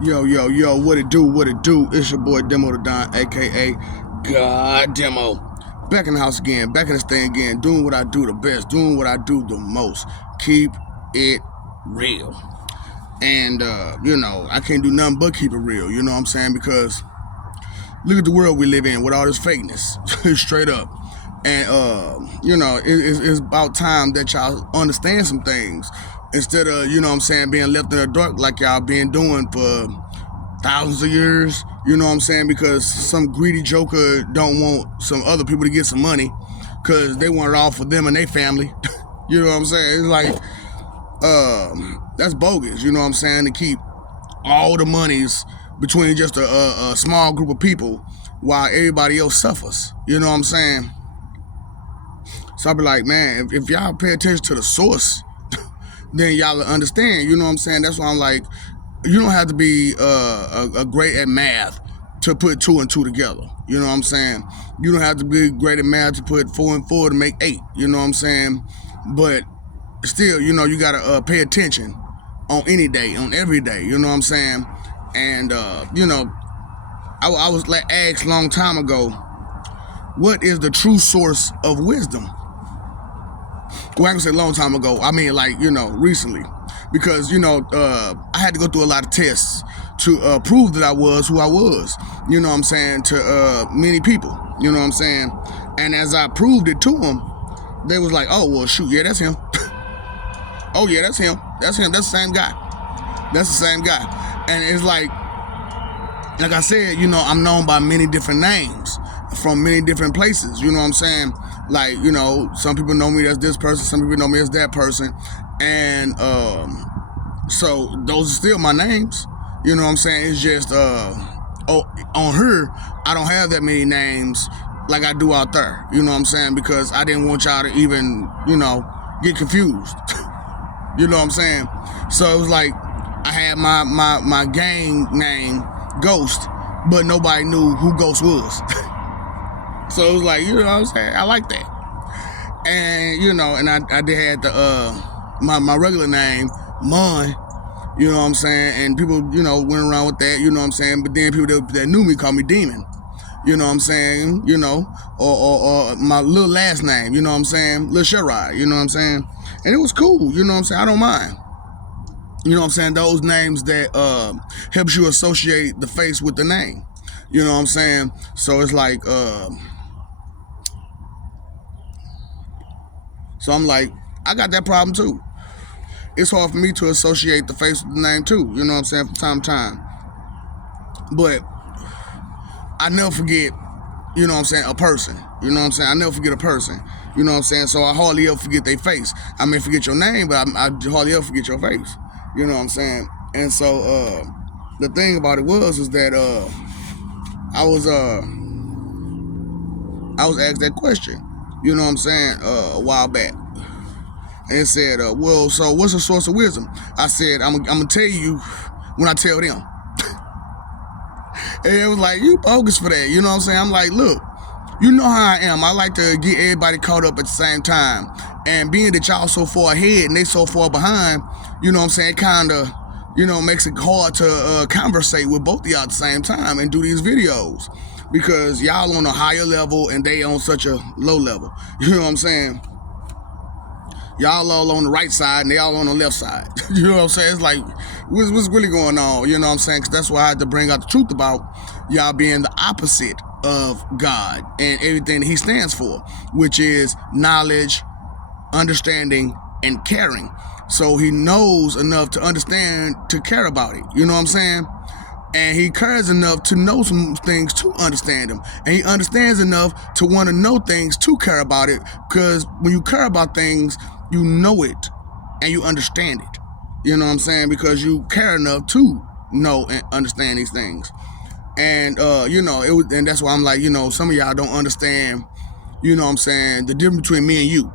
Yo, yo, yo, what it do, what it do? It's your boy Demo the Don, aka God Demo. Back in the house again, back in this thing again, doing what I do the best, doing what I do the most. Keep it real. And, I can't do nothing but keep it real, you know what I'm saying? Because look at the world we live in with all this fakeness, straight up. And, it's about time that y'all understand some things instead of, being left in the dark like y'all been doing for thousands of years, you know what I'm saying? Because some greedy joker don't want some other people to get some money because they want it all for them and their family. You know what I'm saying? It's like, that's bogus, you know what I'm saying? To keep all the monies between just a small group of people while everybody else suffers, you know what I'm saying? So I'll be like, man, if y'all pay attention to the source, then y'all will understand, you know what I'm saying? That's why I'm like, you don't have to be a great at math to put 2 and 2 together. You know what I'm saying? You don't have to be great at math to put 4 and 4 to make 8. You know what I'm saying? But still, you gotta pay attention on any day, on every day. You know what I'm saying? And I was like asked a long time ago, what is the true source of wisdom? Well, I can say a long time ago. I mean, recently. Because, I had to go through a lot of tests to prove that I was who I was, you know what I'm saying, to many people, you know what I'm saying? And as I proved it to them, they was like, oh, well, shoot, yeah, that's him. Oh, yeah, that's him. That's him. That's the same guy. That's the same guy. And it's like I said, I'm known by many different names from many different places, you know what I'm saying? Like, some people know me as this person, some people know me as that person. And so those are still my names. You know what I'm saying? It's just on her, I don't have that many names like I do out there. You know what I'm saying? Because I didn't want y'all to even, get confused. You know what I'm saying? So it was like I had my gang name Ghost, but nobody knew who Ghost was. So it was like, you know what I'm saying? I like that. And, and I did had the my regular name, Mon, you know what I'm saying? And people, went around with that, you know what I'm saying? But then people that knew me called me Demon, you know what I'm saying? Or my little last name, you know what I'm saying? Lil Sherrod, you know what I'm saying? And it was cool, you know what I'm saying? I don't mind. You know what I'm saying? Those names that helps you associate the face with the name. You know what I'm saying? So it's like, so I'm like, I got that problem too. It's hard for me to associate the face with the name too, you know what I'm saying, from time to time. But I never forget, you know what I'm saying, a person. You know what I'm saying? I never forget a person. You know what I'm saying? So I hardly ever forget their face. I may forget your name, but I hardly ever forget your face. You know what I'm saying? And so the thing about it was that I was asked that question, you know what I'm saying, a while back. And said, well, so what's the source of wisdom? I said, I'm going to tell you when I tell them. And it was like, you bogus for that. You know what I'm saying? I'm like, look, you know how I am. I like to get everybody caught up at the same time. And being that y'all so far ahead and they so far behind, you know what I'm saying, kind of, makes it hard to conversate with both of y'all at the same time and do these videos. Because y'all on a higher level and they on such a low level. You know what I'm saying? Y'all all on the right side and they all on the left side. You know what I'm saying? It's like, what's really going on? You know what I'm saying? Because that's why I had to bring out the truth about y'all being the opposite of God and everything that he stands for, which is knowledge, understanding, and caring. So he knows enough to understand, to care about it. You know what I'm saying? And he cares enough to know some things to understand them. And he understands enough to want to know things to care about it. Because when you care about things, you know it and you understand it. You know what I'm saying? Because you care enough to know and understand these things. And, and that's why I'm like, some of y'all don't understand, you know what I'm saying, the difference between me and you.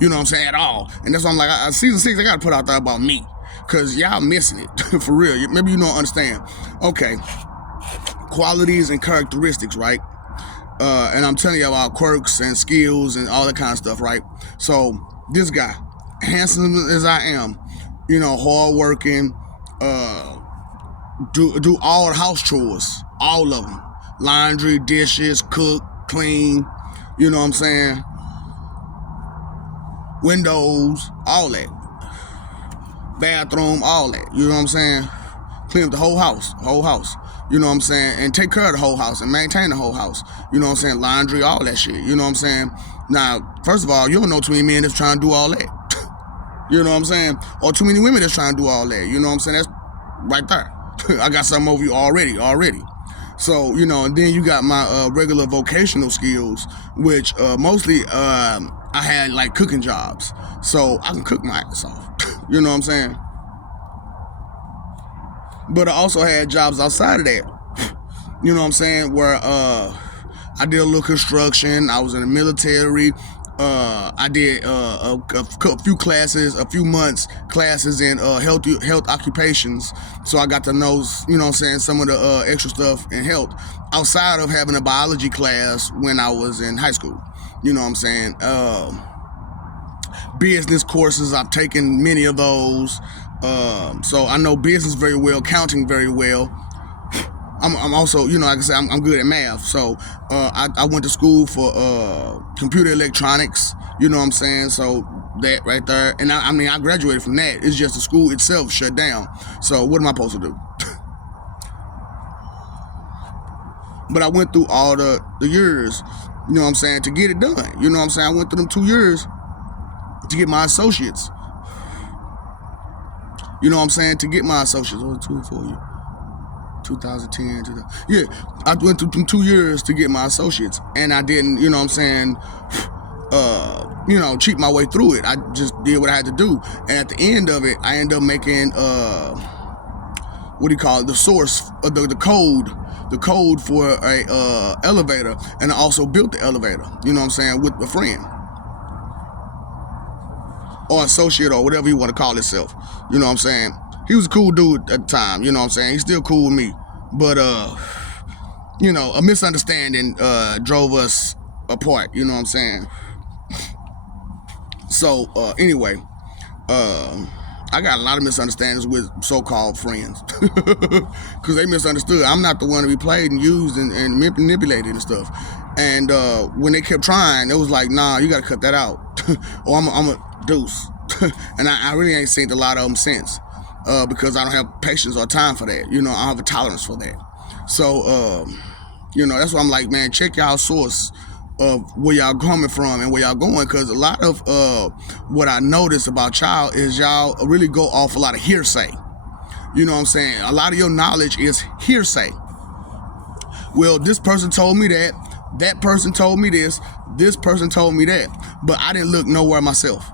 You know what I'm saying? At all. And that's why I'm like, season 6, I got to put out there about me. Because y'all missing it, for real. Maybe you don't understand. Okay, qualities and characteristics, right? And I'm telling you about quirks and skills and all that kind of stuff, right? So, this guy, handsome as I am, hardworking, do all the house chores, all of them. Laundry, dishes, cook, clean, you know what I'm saying? Windows, all that. Bathroom, all that, you know what I'm saying? Clean up the whole house, you know what I'm saying? And take care of the whole house and maintain the whole house, you know what I'm saying? Laundry, all that shit, you know what I'm saying? Now, first of all, you don't know too many men that's trying to do all that. You know what I'm saying? Or too many women that's trying to do all that, you know what I'm saying? That's right there. I got something over you already. So, you know, and then you got my regular vocational skills, which mostly I had like cooking jobs. So I can cook my ass off. You know what I'm saying? But I also had jobs outside of that. You know what I'm saying? Where I did a little construction. I was in the military. I did a few classes, a few months classes in health occupations. So I got to know, you know what I'm saying, some of the extra stuff in health outside of having a biology class when I was in high school. You know what I'm saying? Business courses, I've taken many of those. So I know business very well, counting very well. I'm also, you know, like I said, I'm good at math. So I went to school for computer electronics, you know what I'm saying? So that right there. And I mean, I graduated from that. It's just the school itself shut down. So what am I supposed to do? But I went through all the years, you know what I'm saying, to get it done. You know what I'm saying? I went through them 2 years to get my associates. You know what I'm saying? To get my associates. What was 2 and 4 years? 2010, 2000. Yeah, I went through 2 years to get my associates, and I didn't, you know what I'm saying, you know, cheat my way through it. I just did what I had to do, and at the end of it, I ended up making what do you call it? The source, the code for a elevator, and I also built the elevator. You know what I'm saying, with a friend or associate or whatever you want to call himself. You know what I'm saying? He was a cool dude at the time, you know what I'm saying? He's still cool with me. But, you know, a misunderstanding drove us apart, you know what I'm saying? So, anyway, I got a lot of misunderstandings with so-called friends. Because they misunderstood. I'm not the one to be played and used and manipulated and stuff. And when they kept trying, it was like, nah, you got to cut that out. Or I'm a deuce. And I really ain't seen a lot of them since. Because I don't have patience or time for that. You know, I don't have a tolerance for that. So, you know, that's why I'm like, man, check y'all source of where y'all coming from and where y'all going. Because a lot of what I notice about y'all is y'all really go off a lot of hearsay. You know what I'm saying? A lot of your knowledge is hearsay. Well, this person told me that. That person told me this. This person told me that. But I didn't look nowhere myself.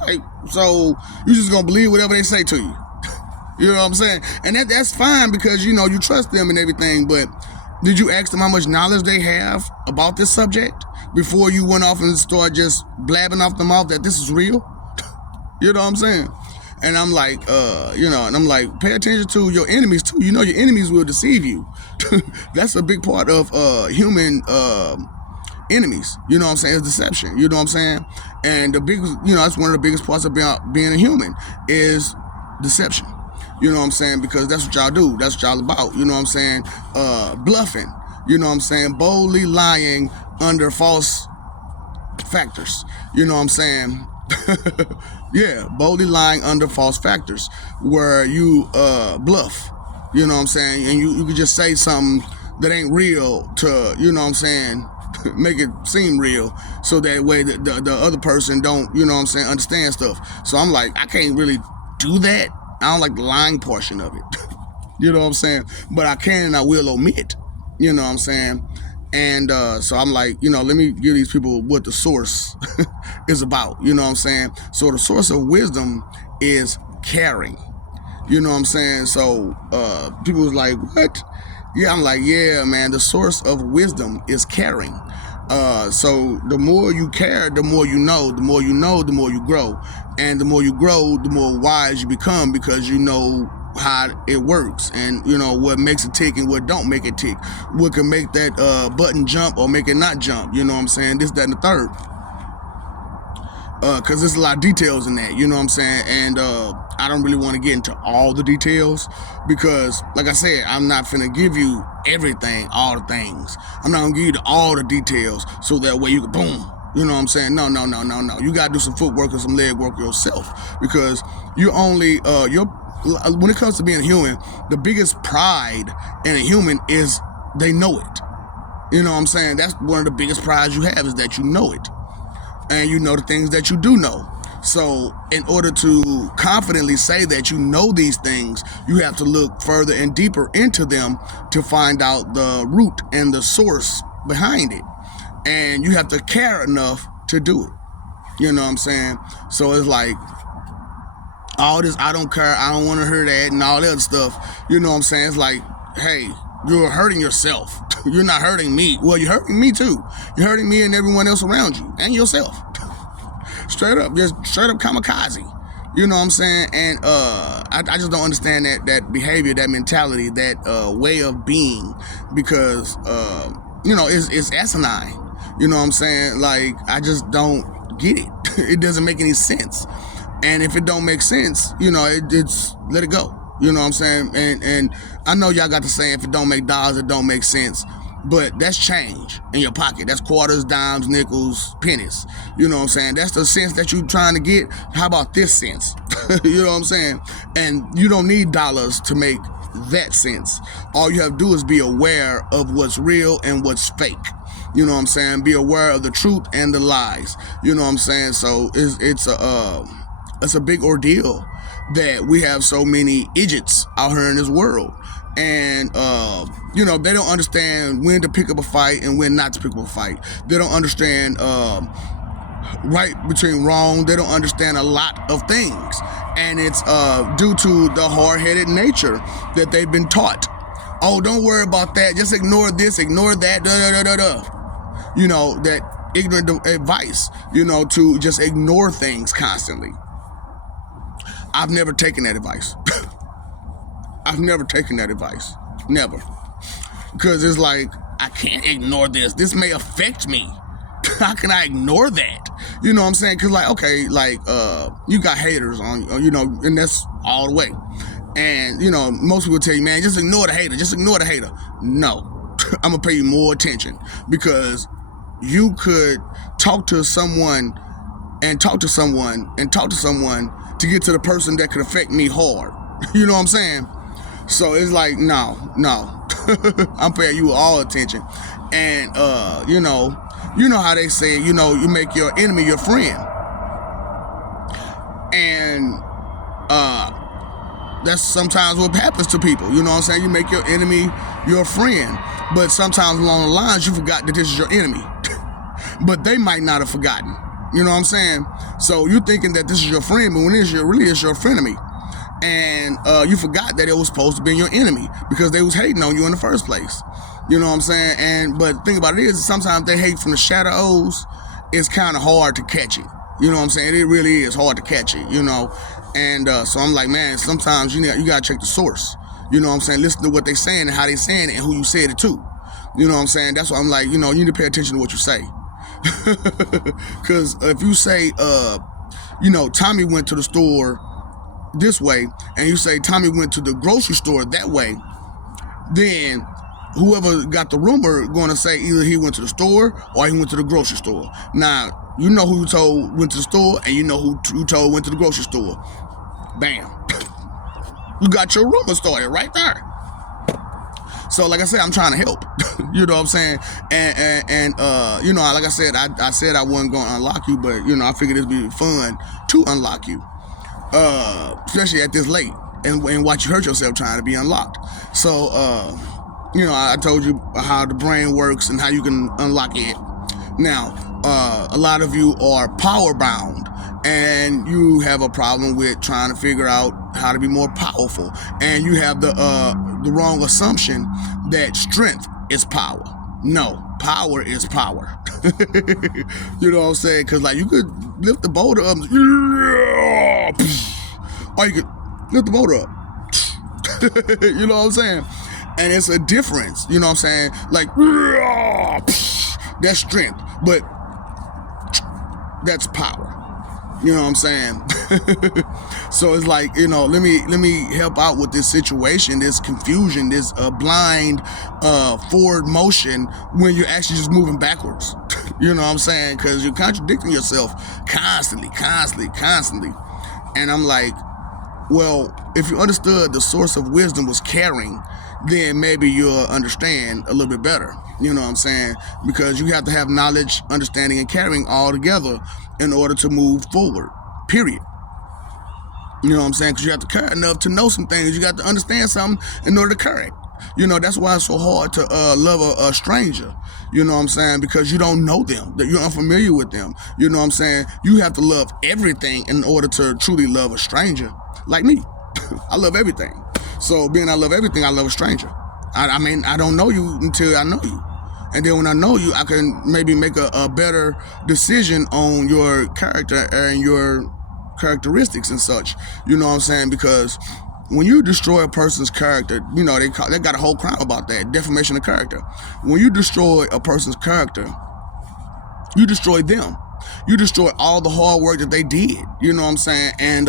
Like, so you just gonna believe whatever they say to you. You know what I'm saying? And that's fine because, you know, you trust them and everything, but did you ask them how much knowledge they have about this subject before you went off and started just blabbing off the mouth that this is real? You know what I'm saying? And I'm like, you know, and I'm like, pay attention to your enemies too. You know, your enemies will deceive you. That's a big part of human enemies, you know what I'm saying, is deception, you know what I'm saying? And the biggest, you know, that's one of the biggest parts of being a human is deception, you know what I'm saying, because that's what y'all do, that's what y'all about, you know what I'm saying, bluffing, you know what I'm saying, boldly lying under false factors, you know what I'm saying, yeah, boldly lying under false factors, where you bluff, you know what I'm saying, and you could just say something that ain't real to, you know what I'm saying, make it seem real, so that way the other person don't, you know what I'm saying, understand stuff. So I'm like, I can't really do that. I don't like the lying portion of it. You know what I'm saying? But I can and I will omit. You know what I'm saying? And so I'm like, you know, let me give these people what the source is about. You know what I'm saying? So the source of wisdom is caring. You know what I'm saying? So people was like, what? Yeah, I'm like, yeah, man, the source of wisdom is caring. So the more you care, the more you know. The more you know, the more you grow. And the more you grow, the more wise you become, because you know how it works and, you know, what makes it tick and what don't make it tick. What can make that button jump or make it not jump. You know what I'm saying? This, that, and the third. because there's a lot of details in that, you know what I'm saying? And I don't really want to get into all the details because, like I said, I'm not finna give you everything, all the things. I'm not gonna give you all the details so that way you can boom. You know what I'm saying? No. You gotta do some footwork and some leg work yourself because you only when it comes to being a human, the biggest pride in a human is they know it. You know what I'm saying? That's one of the biggest prides you have is that you know it. And you know the things that you do know. So in order to confidently say that you know these things, you have to look further and deeper into them to find out the root and the source behind it. And you have to care enough to do it. You know what I'm saying? So it's like all this, I don't care, I don't want to hear that and all that other stuff. You know what I'm saying? It's like, hey, you're hurting yourself. You're not hurting me. Well, you're hurting me too. You're hurting me and everyone else around you and yourself. Straight up, just straight up kamikaze. You know what I'm saying? And I just don't understand that behavior, that mentality, that way of being, because it's asinine. You know what I'm saying? Like, I just don't get it. It doesn't make any sense. And if it don't make sense, it's let it go. You know what I'm saying? And I know y'all got the saying, if it don't make dollars, it don't make sense. But that's change in your pocket. That's quarters, dimes, nickels, pennies. You know what I'm saying? That's the sense that you're trying to get. How about this sense? You know what I'm saying? And you don't need dollars to make that sense. All you have to do is be aware of what's real and what's fake. You know what I'm saying? Be aware of the truth and the lies. You know what I'm saying? So it's a big ordeal that we have so many idiots out here in this world. And, they don't understand when to pick up a fight and when not to pick up a fight. They don't understand right between wrong. They don't understand a lot of things. And it's due to the hard-headed nature that they've been taught. Oh, don't worry about that. Just ignore this, ignore that, that ignorant advice, to just ignore things constantly. I've never taken that advice. I've never taken that advice. Never. Because it's like, I can't ignore this. This may affect me. How can I ignore that? You know what I'm saying? Because, you got haters on you, and that's all the way. And, most people tell you, man, just ignore the hater. Just ignore the hater. No. I'm going to pay you more attention. Because you could talk to someone and talk to someone and talk to someone to get to the person that could affect me hard. You know what I'm saying? So it's like, no. I'm paying you all attention. And, you know how they say, you make your enemy your friend. And that's sometimes what happens to people. You know what I'm saying? You make your enemy your friend. But sometimes along the lines, you forgot that this is your enemy. But they might not have forgotten. You know what I'm saying? So you're thinking that this is your friend, but when it's your frenemy. And you forgot that it was supposed to be your enemy because they was hating on you in the first place. You know what I'm saying? But the thing about it is sometimes they hate from the shadows. It's kind of hard to catch it. You know what I'm saying? It really is hard to catch it, And so I'm like, man, sometimes you got to check the source. You know what I'm saying? Listen to what they saying and how they saying it and who you said it to. You know what I'm saying? That's why I'm like, you need to pay attention to what you say. Because if you say, Tommy went to the store this way, and you say Tommy went to the grocery store that way, then whoever got the rumor going to say either he went to the store or he went to the grocery store. Now, you know who told went to the store, and you know who told went to the grocery store. Bam. You got your rumor started right there. So, like I said, I'm trying to help. You know what I'm saying? And like I said, I said I wasn't going to unlock you, but, I figured it'd be fun to unlock you. Especially at this late and watch you hurt yourself trying to be unlocked. So, I told you how the brain works and how you can unlock it. Now, a lot of you are power bound and you have a problem with trying to figure out how to be more powerful. And you have the wrong assumption that strength is power. No, power is power. You know what I'm saying? Because, you could lift the boulder up, or you could lift the boulder up. You know what I'm saying? And it's a difference. You know what I'm saying? That's strength, but that's power. You know what I'm saying? So it's like, let me help out with this situation, this confusion, this blind forward motion when you're actually just moving backwards. You know what I'm saying? Because you're contradicting yourself constantly. And I'm like, well, if you understood the source of wisdom was caring, then maybe you'll understand a little bit better. You know what I'm saying? Because you have to have knowledge, understanding, and caring all together in order to move forward, period. You know what I'm saying? Because you have to care enough to know some things. You got to understand something in order to correct. That's why it's so hard to love a stranger. You know what I'm saying? Because you don't know them, that you're unfamiliar with them. You know what I'm saying? You have to love everything in order to truly love a stranger. Like me, I love everything. So being I love everything, I love a stranger. I mean, I don't know you until I know you. And then when I know you, I can maybe make a better decision on your character and your characteristics and such. You know what I'm saying? Because when you destroy a person's character, they got a whole crime about that, defamation of character. When you destroy a person's character, you destroy them. You destroy all the hard work that they did. You know what I'm saying? And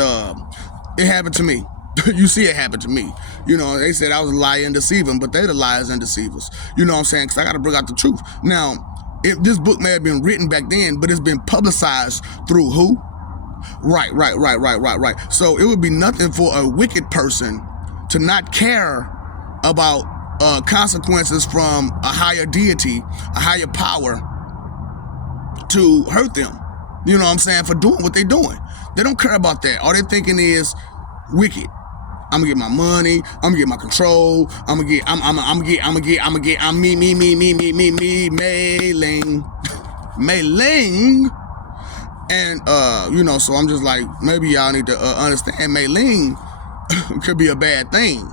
it happened to me. You see it happen to me. They said I was a liar and deceiver, but they're the liars and deceivers. You know what I'm saying? Because I got to bring out the truth. Now, if this book may have been written back then, but it's been publicized through who? Right. So it would be nothing for a wicked person to not care about consequences from a higher deity, a higher power, to hurt them. You know what I'm saying? For doing what they're doing. They don't care about that. All they're thinking is wicked. I'm gonna get my money. I'm gonna get my control. I'm me, Mei-Ling. And, so I'm just like, maybe y'all need to understand Mei-Ling could be a bad thing,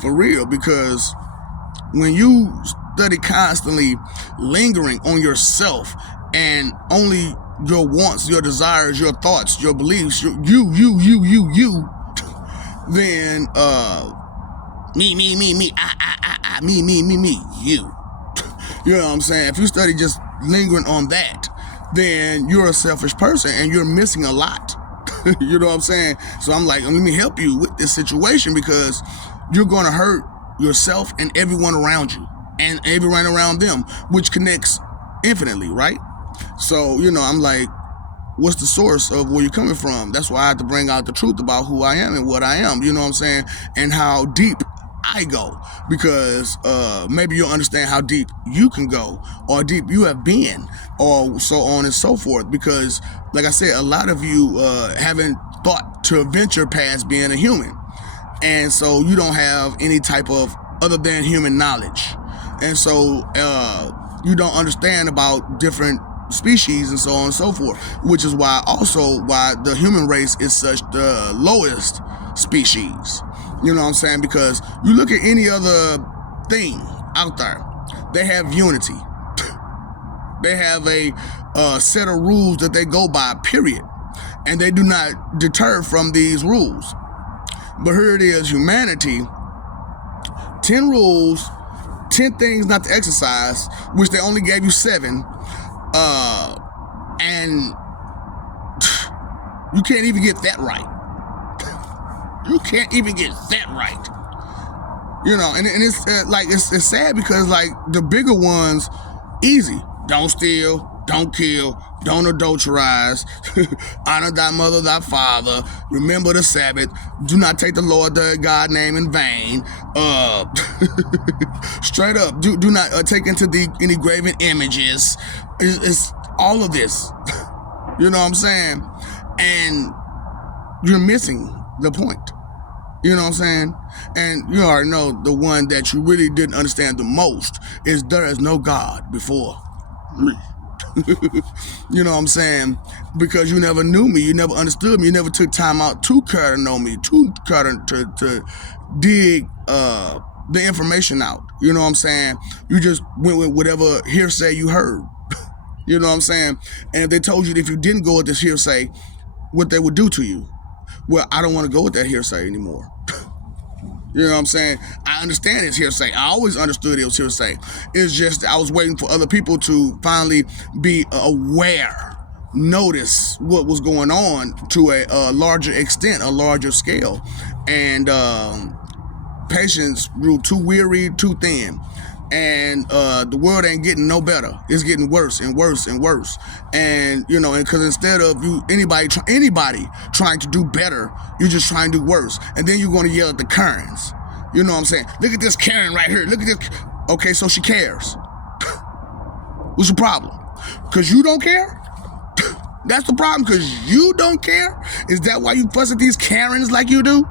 for real, because when you study constantly lingering on yourself and only your wants, your desires, your thoughts, your beliefs, you, then me, I, me, you. You know what I'm saying? If you study just lingering on that, then you're a selfish person and you're missing a lot. You know what I'm saying? So I'm like, let me help you with this situation, because you're going to hurt yourself and everyone around you and everyone around them, which connects infinitely, right? So, I'm like, what's the source of where you're coming from? That's why I have to bring out the truth about who I am and what I am, you know what I'm saying? And how deep I go, because maybe you'll understand how deep you can go, or deep you have been, or so on and so forth. Because, like I said, a lot of you haven't thought to venture past being a human, and so you don't have any type of other than human knowledge, and so you don't understand about different species and so on and so forth, which is why the human race is such the lowest species. You know what I'm saying? Because you look at any other thing out there, they have unity. They have a set of rules that they go by, period. And they do not deter from these rules. But here it is, humanity, 10 rules, 10 things not to exercise, which they only gave you 7. And you can't even get that right. You can't even get that right. And it's like, it's sad, because like the bigger ones, easy. Don't steal, don't kill, don't adulterize, honor thy mother, thy father, remember the Sabbath, do not take the Lord thy God name in vain, straight up, do not take into any graven images. It's all of this. You know what I'm saying? And you're missing the point. You know what I'm saying? And you already know the one that you really didn't understand the most is there is no God before me. You know what I'm saying? Because you never knew me, you never understood me, you never took time out to care to know me, to dig the information out. You know what I'm saying? You just went with whatever hearsay you heard. You know what I'm saying? And if they told you that if you didn't go with this hearsay, what they would do to you. Well, I don't want to go with that hearsay anymore. You know what I'm saying? I understand it's hearsay. I always understood it was hearsay. It's just I was waiting for other people to finally be aware notice what was going on to a larger extent, a larger scale. And patience grew too weary, too thin. And the world ain't getting no better. It's getting worse and worse and worse. And you know, because instead of anybody trying to do better, you're just trying to do worse. And then you're going to yell at the Karens. You know what I'm saying? Look at this Karen right here. Look at this. Okay, so she cares. What's the problem? Because you don't care? That's the problem, because you don't care? Is that why you fuss at these Karens like you do?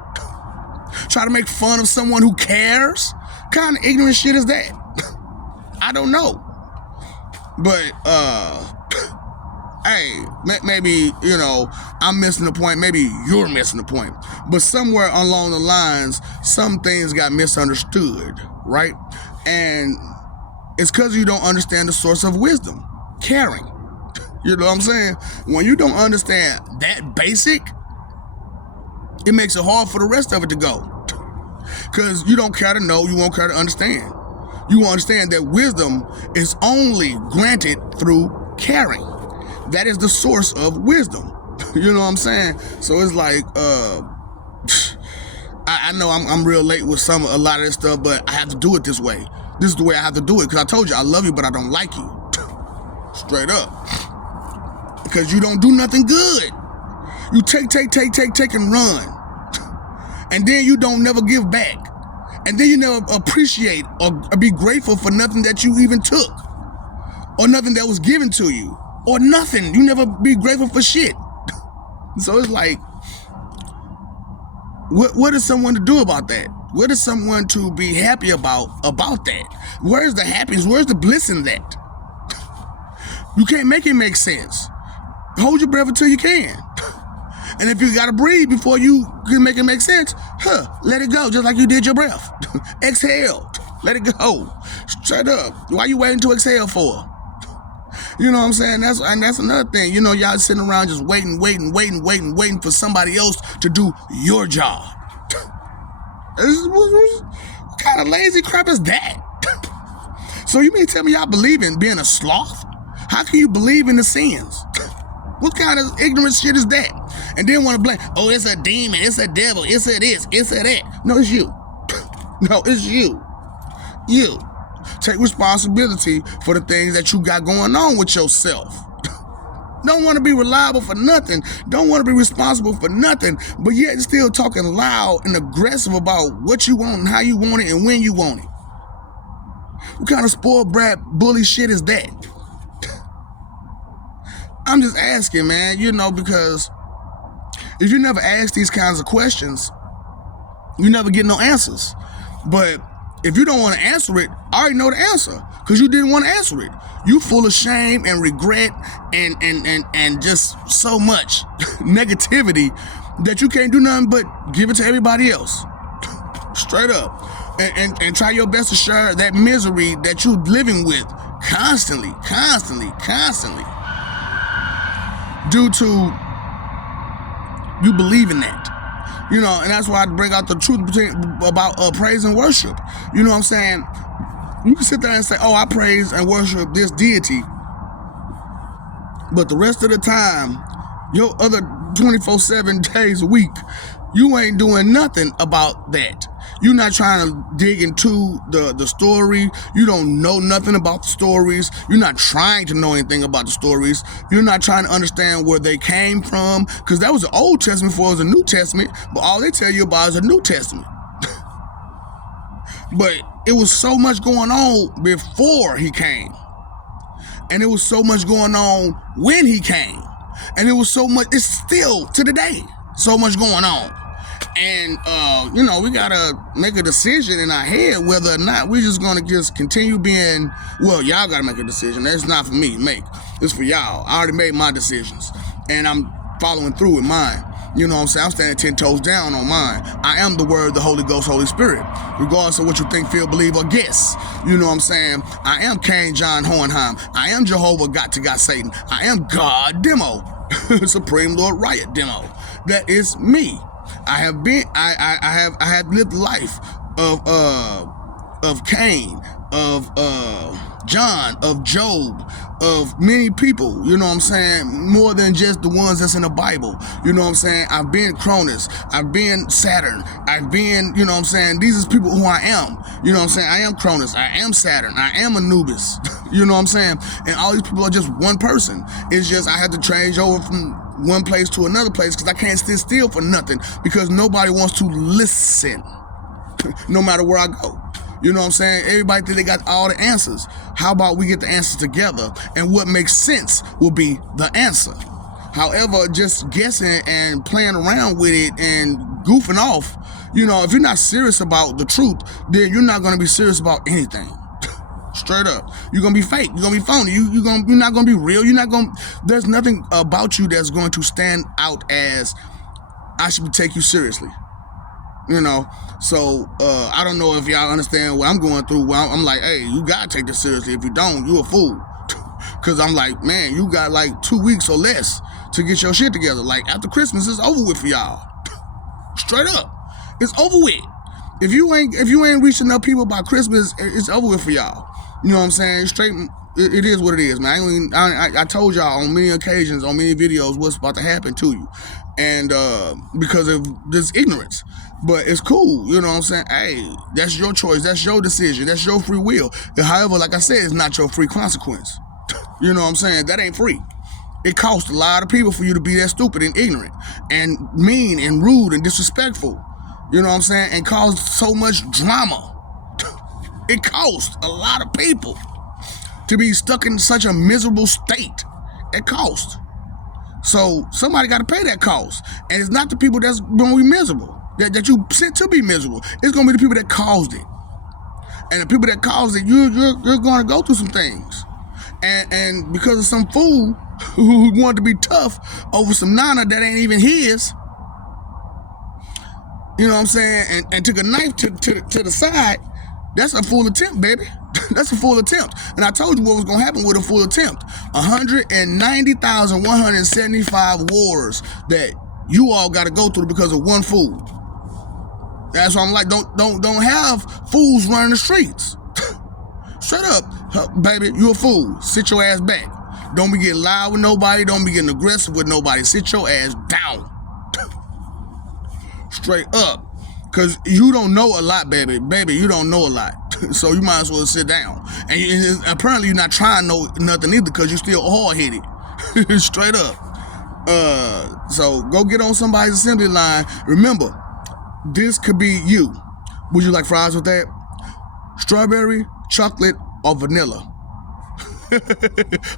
Try to make fun of someone who cares? What kind of ignorant shit is that? I don't know. But, hey, maybe, you know, I'm missing the point. Maybe you're missing the point. But somewhere along the lines, some things got misunderstood, right? And it's because you don't understand the source of wisdom, caring. You know what I'm saying? When you don't understand that basic, it makes it hard for the rest of it to go. Because you don't care to know, you won't care to understand. You won't understand that wisdom is only granted through caring. That is the source of wisdom. You know what I'm saying? So it's like, I know I'm real late with a lot of this stuff, but I have to do it this way. This is the way I have to do it, because I told you I love you, but I don't like you. Straight up. Because you don't do nothing good. You take and run. And then you don't never give back. And then you never appreciate or be grateful for nothing that you even took. Or nothing that was given to you. Or nothing. You never be grateful for shit. So it's like, what is someone to do about that? What is someone to be happy about that? Where's the happiness? Where's the bliss in that? You can't make it make sense. Hold your breath until you can. And if you gotta breathe before you can make it make sense, let it go, just like you did your breath. Exhale, let it go. Straight up. Why you waiting to exhale for? You know what I'm saying? That's another thing. You know, y'all sitting around just waiting for somebody else to do your job. What kind of lazy crap is that? So you mean tell me y'all believe in being a sloth? How can you believe in the sins? What kind of ignorant shit is that? And then want to blame, oh, it's a demon, it's a devil, it's a this, it's a that. No, it's you. No, it's you. You. Take responsibility for the things that you got going on with yourself. Don't want to be reliable for nothing. Don't want to be responsible for nothing, but yet still talking loud and aggressive about what you want and how you want it and when you want it. What kind of spoiled brat bully shit is that? I'm just asking, man, you know, because if you never ask these kinds of questions, you never get no answers. But if you don't want to answer it, I already know the answer, because you didn't want to answer it. You full of shame and regret and just so much negativity that you can't do nothing but give it to everybody else. Straight up. And try your best to share that misery that you're living with constantly. Due to you believe in that. You know, and that's why I bring out the truth about praise and worship. You know what I'm saying? You can sit there and say, oh, I praise and worship this deity. But the rest of the time, your other 24/7 days a week, you ain't doing nothing about that. You're not trying to dig into the story. You don't know nothing about the stories. You're not trying to know anything about the stories. You're not trying to understand where they came from, because that was the Old Testament before it was the New Testament, but all they tell you about is the New Testament. But it was so much going on before he came. And it was so much going on when he came. And it was so much, it's still to the day, so much going on. And, you know, we got to make a decision in our head whether or not we're just going to just continue being, well, y'all got to make a decision. That's not for me to make. It's for y'all. I already made my decisions. And I'm following through with mine. You know what I'm saying? I'm standing 10 toes down on mine. I am the Word, the Holy Ghost, Holy Spirit. Regardless of what you think, feel, believe, or guess. You know what I'm saying? I am Cain John Hohenheim. I am Jehovah God to God Satan. I am God Demo. Supreme Lord Riot Demo. That is me. I have been, I have lived life of Cain, of John, of Job, of many people, you know what I'm saying? More than just the ones that's in the Bible. You know what I'm saying? I've been Cronus. I've been Saturn. I've been, you know what I'm saying? These is people who I am. You know what I'm saying? I am Cronus. I am Saturn. I am Anubis. You know what I'm saying? And all these people are just one person. It's just I had to change over from one place to another place because I can't sit still for nothing because nobody wants to listen no matter where I go. You know what I'm saying? Everybody think they got all the answers. How about we get the answers together and what makes sense will be the answer. However, just guessing and playing around with it and goofing off, you know, if you're not serious about the truth, then you're not going to be serious about anything. Straight up. You're going to be fake. You're going to be phony. You're not going to be real. There's nothing about you that's going to stand out as I should take you seriously. You know, so I don't know if y'all understand what I'm going through. Well, I'm like, hey, you gotta take this seriously. If you don't, you a fool. Cause I'm like, man, you got like 2 weeks or less to get your shit together. Like after Christmas, it's over with for y'all. Straight up, it's over with. If you ain't reaching enough people by Christmas, it's over with for y'all. You know what I'm saying? Straight. It is what it is, man. I told y'all on many occasions, on many videos, what's about to happen to you, and because of this ignorance. But it's cool, you know what I'm saying? Hey, that's your choice, that's your decision, that's your free will. And however, like I said, it's not your free consequence. You know what I'm saying? That ain't free. It costs a lot of people for you to be that stupid and ignorant and mean and rude and disrespectful. You know what I'm saying? And cause so much drama. It costs a lot of people to be stuck in such a miserable state. It costs. So somebody got to pay that cost. And it's not the people that's going to be miserable, that you sent to be miserable. It's going to be the people that caused it. And the people that caused it, you're going to go through some things. And because of some fool who wanted to be tough over some nana that ain't even his, you know what I'm saying, and took a knife to the side, that's a full attempt, baby. That's a full attempt. And I told you what was going to happen with a full attempt. 190,175 wars that you all got to go through because of one fool. That's why I'm like, don't have fools running the streets. Shut up, baby. You a fool. Sit your ass back. Don't be getting loud with nobody. Don't be getting aggressive with nobody. Sit your ass down. Straight up. Because you don't know a lot, baby. Baby, you don't know a lot. So you might as well sit down. And apparently you're not trying to know nothing either because you're still hard-headed. Straight up. So go get on somebody's assembly line. Remember, this could be you. Would you like fries with that? Strawberry, chocolate, or vanilla?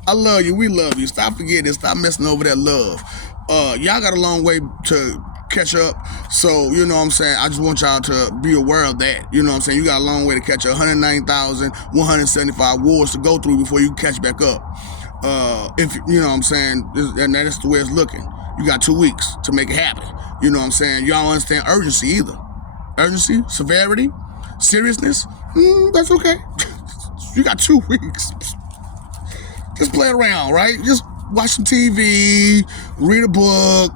I love you. We love you. Stop forgetting it. Stop messing over that love. Y'all got a long way to catch up. So, you know what I'm saying? I just want y'all to be aware of that. You know what I'm saying? You got a long way to catch up. 109,175 wars to go through before you catch back up. If you know what I'm saying, and that's the way it's looking. You got 2 weeks to make it happen. You know what I'm saying? Y'all don't understand urgency either. Urgency, severity, seriousness, that's okay. You got 2 weeks. Just play around, right? Just watch some TV, read a book,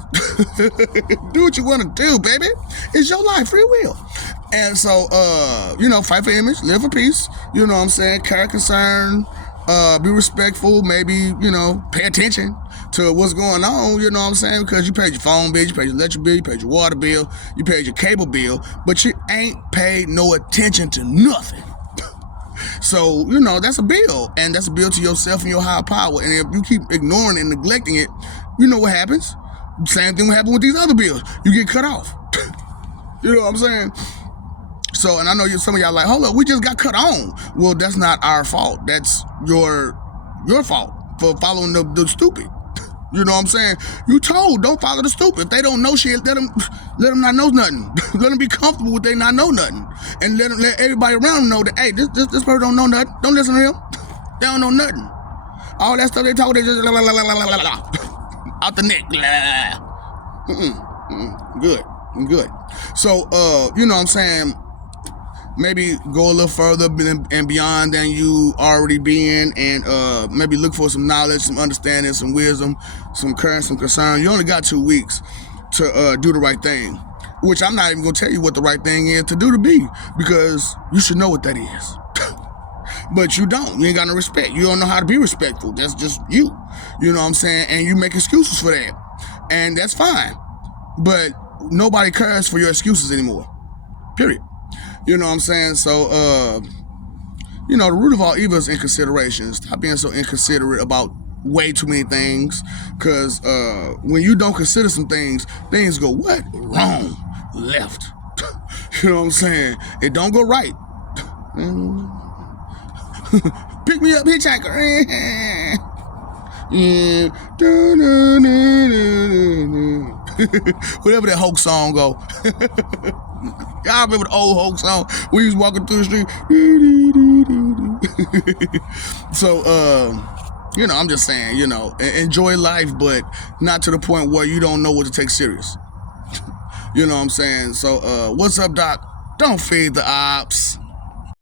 do what you want to do, baby. It's your life, free will. And so, you know, fight for image, live for peace. You know what I'm saying? Care, concern, be respectful, maybe, you know, pay attention to what's going on, you know what I'm saying? Because you paid your phone bill, you paid your electric bill, you paid your water bill, you paid your cable bill, but you ain't paid no attention to nothing. So, you know, that's a bill, and that's a bill to yourself and your higher power. And if you keep ignoring and neglecting it, you know what happens? Same thing will happen with these other bills. You get cut off. You know what I'm saying? So, and I know some of y'all like, hold up, we just got cut on. Well, that's not our fault. That's your fault for following the stupid. You know what I'm saying? You told, don't follow the stupid. If they don't know shit, let them not know nothing. Let them be comfortable with they not know nothing. And let everybody around them know that, hey, this person don't know nothing. Don't listen to him. They don't know nothing. All that stuff they talk, they just out the neck. Good. So, you know what I'm saying? Maybe go a little further and beyond than you already been, and maybe look for some knowledge, some understanding, some wisdom, some current, some concern. You only got 2 weeks to do the right thing, which I'm not even going to tell you what the right thing is to do to be, because you should know what that is. But you don't. You ain't got no respect. You don't know how to be respectful. That's just you. You know what I'm saying? And you make excuses for that. And that's fine. But nobody cares for your excuses anymore. Period. You know what I'm saying? So, the root of all evil is inconsideration. Stop being so inconsiderate about way too many things. Because when you don't consider some things go, what? Wrong. Left. You know what I'm saying? It don't go right. Pick me up, hitchhiker. Whatever that Hulk song go. Y'all remember the old Hulk song? We was walking through the street. So, I'm just saying, enjoy life, but not to the point where you don't know what to take serious. You know what I'm saying? So, what's up, Doc? Don't feed the ops.